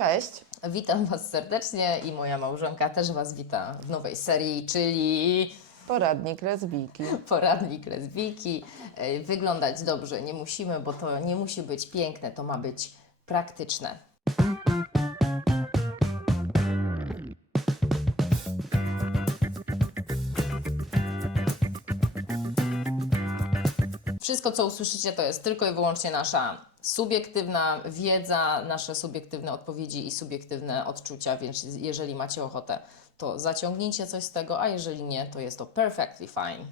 Cześć. Witam Was serdecznie i moja małżonka też Was wita w nowej serii, czyli Poradnik lesbijki. Poradnik Lesbijki. E, Wyglądać dobrze nie musimy, bo to nie musi być piękne, to ma być praktyczne. Wszystko, co usłyszycie, to jest tylko i wyłącznie nasza subiektywna wiedza, nasze subiektywne odpowiedzi i subiektywne odczucia, więc jeżeli macie ochotę, to zaciągnijcie coś z tego, a jeżeli nie, to jest to perfectly fine.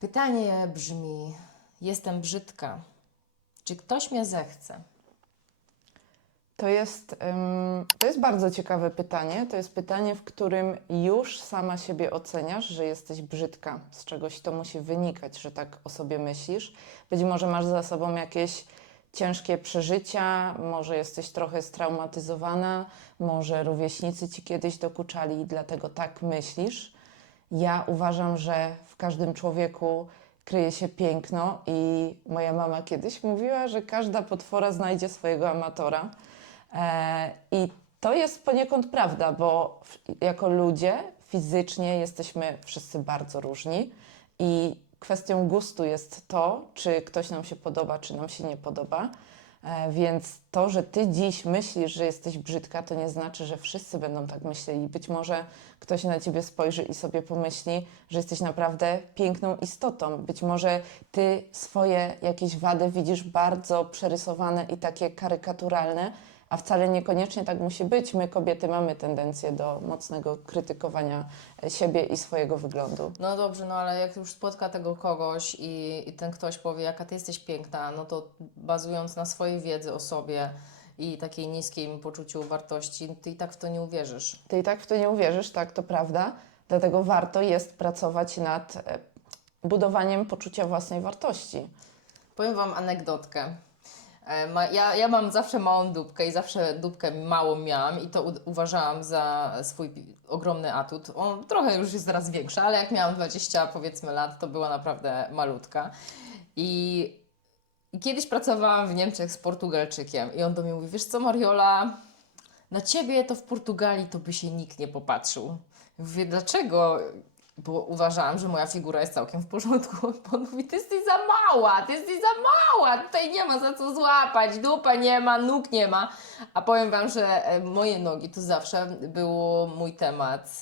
Pytanie brzmi: Jestem brzydka. Czy ktoś mnie zechce? To jest, to jest bardzo ciekawe pytanie. To jest pytanie, w którym już sama siebie oceniasz, że jesteś brzydka. Z czegoś to musi wynikać, że tak o sobie myślisz. Być może masz za sobą jakieś ciężkie przeżycia, może jesteś trochę straumatyzowana, może rówieśnicy ci kiedyś dokuczali i dlatego tak myślisz. Ja uważam, że w każdym człowieku kryje się piękno i moja mama kiedyś mówiła, że każda potwora znajdzie swojego amatora. E, I to jest poniekąd prawda, bo jako ludzie fizycznie jesteśmy wszyscy bardzo różni i kwestią gustu jest to, czy ktoś nam się podoba, czy nam się nie podoba. E, Więc to, że ty dziś myślisz, że jesteś brzydka, to nie znaczy, że wszyscy będą tak myśleli. Być może ktoś na ciebie spojrzy i sobie pomyśli, że jesteś naprawdę piękną istotą. Być może ty swoje jakieś wady widzisz bardzo przerysowane i takie karykaturalne, a wcale niekoniecznie tak musi być. My, kobiety, mamy tendencję do mocnego krytykowania e, siebie i swojego wyglądu. No dobrze, no ale jak już spotka tego kogoś i, i ten ktoś powie, jaka ty jesteś piękna, no to bazując na swojej wiedzy o sobie i takiej niskim poczuciu wartości, ty i tak w to nie uwierzysz. Ty i tak w to nie uwierzysz, tak, to prawda. Dlatego warto jest pracować nad e, budowaniem poczucia własnej wartości. Powiem Wam anegdotkę. E, Ja, ja mam zawsze małą dupkę i zawsze dupkę małą miałam i to u- uważałam za swój ogromny atut. On trochę już jest teraz większa, ale jak miałam 20 powiedzmy lat, to była naprawdę malutka. I, I kiedyś pracowałam w Niemczech z Portugalczykiem i on do mnie mówi, wiesz co Mariola, na Ciebie to w Portugalii to by się nikt nie popatrzył. Mówię, dlaczego? Bo uważałam, że moja figura jest całkiem w porządku. On mówi, ty jesteś za mała, ty jesteś za mała, tutaj nie ma za co złapać, dupa nie ma, nóg nie ma. A powiem Wam, że e, moje nogi to zawsze było mój temat.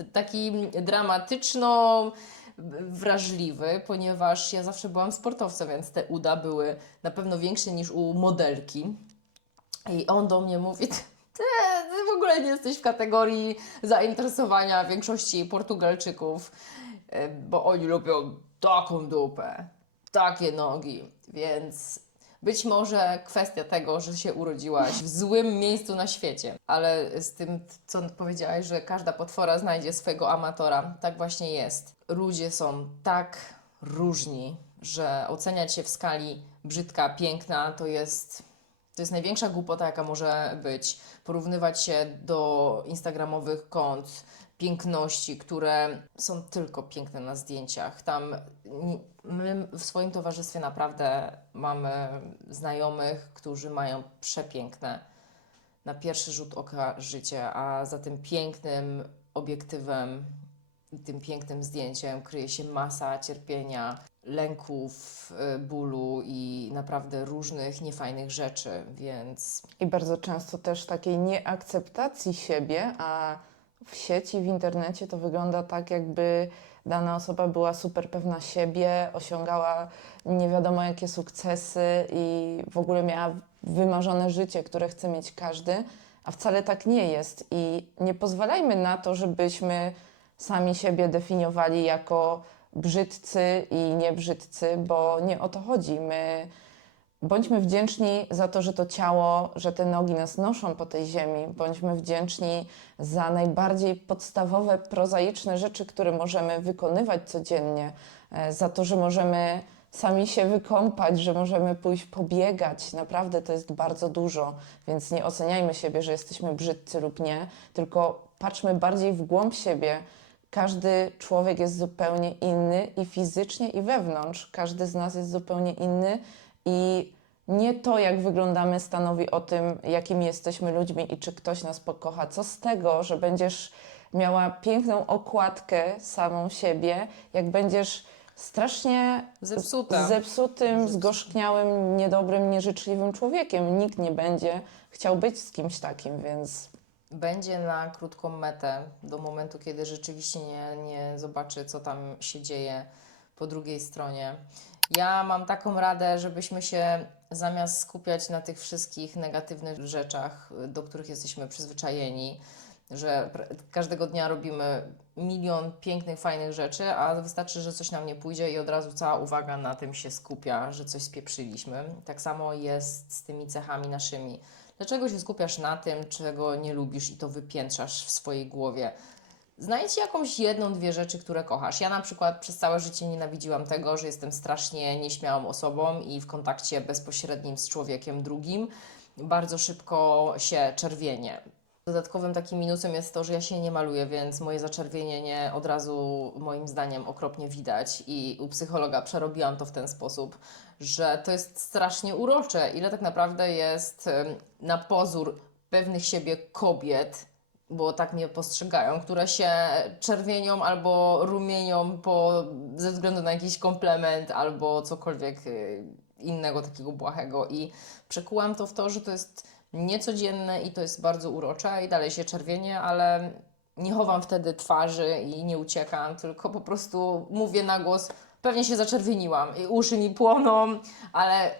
e, Taki dramatyczno wrażliwy, ponieważ ja zawsze byłam sportowcem, więc te uda były na pewno większe niż u modelki. I on do mnie mówi, ty, ty w ogóle nie jesteś w kategorii zainteresowania większości Portugalczyków, e, bo oni lubią taką dupę, takie nogi, więc być może kwestia tego, że się urodziłaś w złym miejscu na świecie, ale z tym, co powiedziałaś, że każda potwora znajdzie swojego amatora, tak właśnie jest. Ludzie są tak różni, że oceniać się w skali brzydka, piękna to jest to jest największa głupota, jaka może być. Porównywać się do instagramowych kont piękności, które są tylko piękne na zdjęciach. Tam my w swoim towarzystwie naprawdę mamy znajomych, którzy mają przepiękne na pierwszy rzut oka życie, a za tym pięknym obiektywem i tym pięknym zdjęciem kryje się masa cierpienia, lęków, y, bólu i naprawdę różnych niefajnych rzeczy, więc I bardzo często też takiej nieakceptacji siebie, a w sieci, w internecie to wygląda tak, jakby dana osoba była super pewna siebie, osiągała nie wiadomo jakie sukcesy i w ogóle miała wymarzone życie, które chce mieć każdy, a wcale tak nie jest. I nie pozwalajmy na to, żebyśmy sami siebie definiowali jako brzydcy i niebrzydcy, bo nie o to chodzi. My Bądźmy wdzięczni za to, że to ciało, że te nogi nas noszą po tej ziemi. Bądźmy wdzięczni za najbardziej podstawowe, prozaiczne rzeczy, które możemy wykonywać codziennie. E, Za to, że możemy sami się wykąpać, że możemy pójść pobiegać. Naprawdę to jest bardzo dużo, więc nie oceniajmy siebie, że jesteśmy brzydcy lub nie, tylko patrzmy bardziej w głąb siebie. Każdy człowiek jest zupełnie inny i fizycznie, i wewnątrz. Każdy z nas jest zupełnie inny i nie to, jak wyglądamy, stanowi o tym, jakimi jesteśmy ludźmi i czy ktoś nas pokocha. Co z tego, że będziesz miała piękną okładkę samą siebie, jak będziesz strasznie Zepsuta. zepsutym, zgorzkniałym, niedobrym, nieżyczliwym człowiekiem. Nikt nie będzie chciał być z kimś takim, więc będzie na krótką metę do momentu, kiedy rzeczywiście nie, nie zobaczy, co tam się dzieje po drugiej stronie. Ja mam taką radę, żebyśmy się zamiast skupiać na tych wszystkich negatywnych rzeczach, do których jesteśmy przyzwyczajeni, że każdego dnia robimy milion pięknych, fajnych rzeczy, a wystarczy, że coś nam nie pójdzie i od razu cała uwaga na tym się skupia, że coś spieprzyliśmy. Tak samo jest z tymi cechami naszymi. Dlaczego się skupiasz na tym, czego nie lubisz i to wypiętrzasz w swojej głowie? Znajdź jakąś jedną, dwie rzeczy, które kochasz. Ja na przykład przez całe życie nienawidziłam tego, że jestem strasznie nieśmiałą osobą i w kontakcie bezpośrednim z człowiekiem drugim bardzo szybko się czerwienie. Dodatkowym takim minusem jest to, że ja się nie maluję, więc moje zaczerwienienie od razu moim zdaniem okropnie widać i u psychologa przerobiłam to w ten sposób, że to jest strasznie urocze, ile tak naprawdę jest na pozór pewnych siebie kobiet, bo tak mnie postrzegają, które się czerwienią albo rumienią po, ze względu na jakiś komplement albo cokolwiek y, innego takiego błahego. I przekułam to w to, że to jest niecodzienne i to jest bardzo urocze i dalej się czerwienie, ale nie chowam wtedy twarzy i nie uciekam, tylko po prostu mówię na głos, pewnie się zaczerwieniłam i uszy mi płoną, ale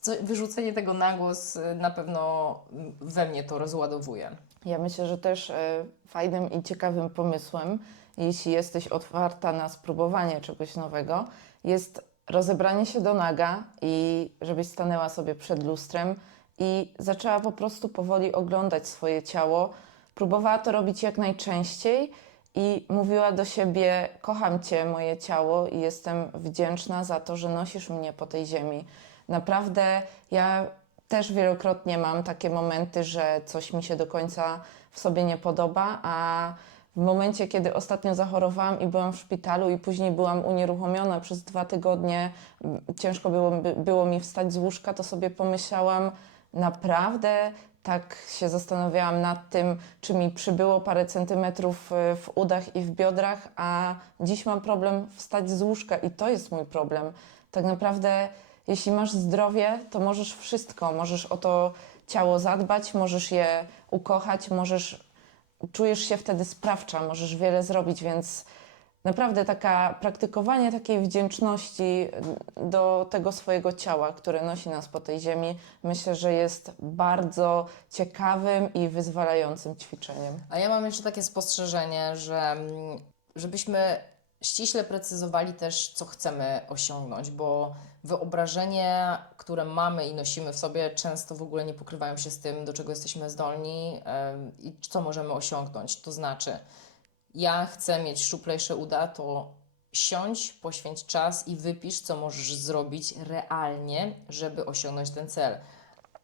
co, wyrzucenie tego na głos y, na pewno mm, we mnie to rozładowuje. Ja myślę, że też e, fajnym i ciekawym pomysłem, jeśli jesteś otwarta na spróbowanie czegoś nowego, jest rozebranie się do naga i żebyś stanęła sobie przed lustrem i zaczęła po prostu powoli oglądać swoje ciało. Próbowała to robić jak najczęściej i mówiła do siebie: Kocham cię, moje ciało, i jestem wdzięczna za to, że nosisz mnie po tej ziemi. Naprawdę ja też wielokrotnie mam takie momenty, że coś mi się do końca w sobie nie podoba, a w momencie, kiedy ostatnio zachorowałam i byłam w szpitalu i później byłam unieruchomiona przez dwa tygodnie, ciężko było, by- było mi wstać z łóżka, to sobie pomyślałam, naprawdę tak się zastanawiałam nad tym, czy mi przybyło parę centymetrów y, w udach i w biodrach, a dziś mam problem wstać z łóżka i to jest mój problem. Tak naprawdę, jeśli masz zdrowie, to możesz wszystko. Możesz o to ciało zadbać, możesz je ukochać, możesz, czujesz się wtedy sprawcza, możesz wiele zrobić, więc naprawdę taka praktykowanie takiej wdzięczności do tego swojego ciała, które nosi nas po tej ziemi, myślę, że jest bardzo ciekawym i wyzwalającym ćwiczeniem. A ja mam jeszcze takie spostrzeżenie, że mm, żebyśmy ściśle precyzowali też, co chcemy osiągnąć, bo wyobrażenia, które mamy i nosimy w sobie, często w ogóle nie pokrywają się z tym, do czego jesteśmy zdolni i co możemy osiągnąć. To znaczy, ja chcę mieć szczuplejsze uda, to siądź, poświęć czas i wypisz, co możesz zrobić realnie, żeby osiągnąć ten cel.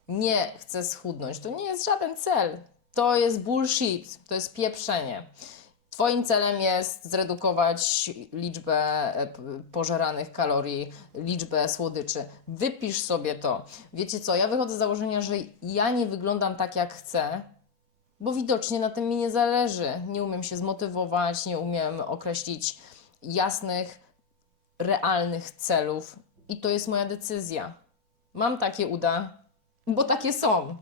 Nie chcę schudnąć, to nie jest żaden cel. To jest bullshit, to jest pieprzenie. Twoim celem jest zredukować liczbę e, pożeranych kalorii, liczbę słodyczy. Wypisz sobie to. Wiecie co, ja wychodzę z założenia, że ja nie wyglądam tak, jak chcę, bo widocznie na tym mi nie zależy. Nie umiem się zmotywować, nie umiem określić jasnych, realnych celów i to jest moja decyzja. Mam takie uda, bo takie są.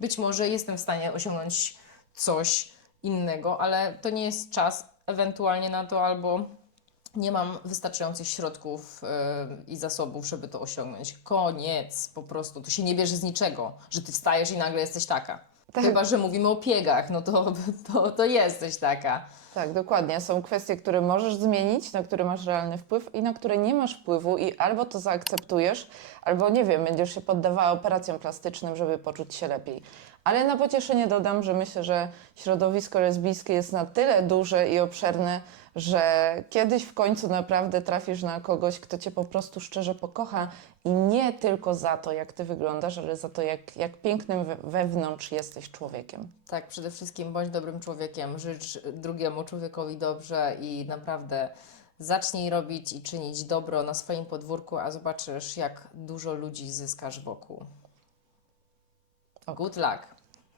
Być może jestem w stanie osiągnąć coś innego, ale to nie jest czas ewentualnie na to, albo nie mam wystarczających środków yy, i zasobów, żeby to osiągnąć. Koniec, po prostu. To się nie bierze z niczego, że ty wstajesz i nagle jesteś taka. Tak. Chyba, że mówimy o piegach, no to, to, to jesteś taka. Tak, dokładnie. Są kwestie, które możesz zmienić, na które masz realny wpływ i na które nie masz wpływu i albo to zaakceptujesz, albo nie wiem, będziesz się poddawała operacjom plastycznym, żeby poczuć się lepiej. Ale na pocieszenie dodam, że myślę, że środowisko lesbijskie jest na tyle duże i obszerne, że kiedyś w końcu naprawdę trafisz na kogoś, kto cię po prostu szczerze pokocha i nie tylko za to, jak ty wyglądasz, ale za to, jak, jak pięknym we- wewnątrz jesteś człowiekiem. Tak, przede wszystkim bądź dobrym człowiekiem, życz drugiemu człowiekowi dobrze i naprawdę Zacznij robić i czynić dobro na swoim podwórku, a zobaczysz, jak dużo ludzi zyskasz wokół. Good luck.